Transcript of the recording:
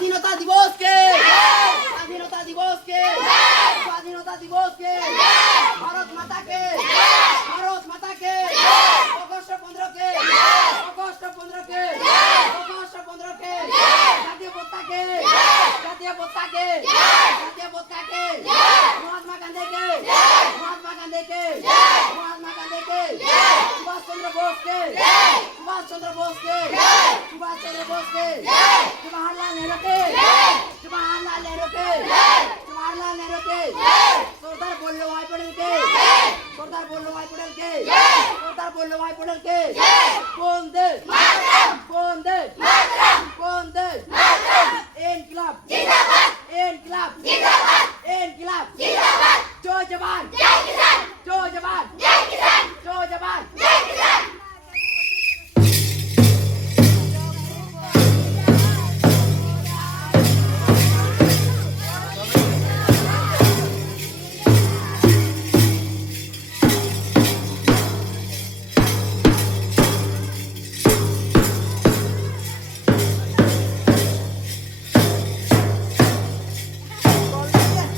স্বাধীনতা দিবসকে স্বাধীনতা দিবসকে স্বাধীনতা দিবসকে ভারত মাতাকে ভারত মাতাকে অগস্ট 15কে অগস্ট 15কে অগস্ট 15কে জাতীয় পতাকাকে জাতীয় পতাকাকে জাতীয় পতাকাকে মহাত্মা গান্ধীকে মহাত্মা গান্ধীকে মহাত্মা গান্ধীকে সুভাষ চন্দ্র বোসকে সুভাষ চন্দ্র বোসকে সুভাষ চন্দ্র বোসকে जवाहरलाल नेहरू के जवाहरलाल नेहरू के जवाहरलाल नेहरू के सरदार वल्लभभाई पटेल के सरदार वल्लभभाई पटेल के सरदार वल्लभभाई पटेल के वंदे वंदे वंदे इनकलाब जिंदाबाद इनकलाब जिंदाबाद इनकलाब जिंदाबाद जय जवान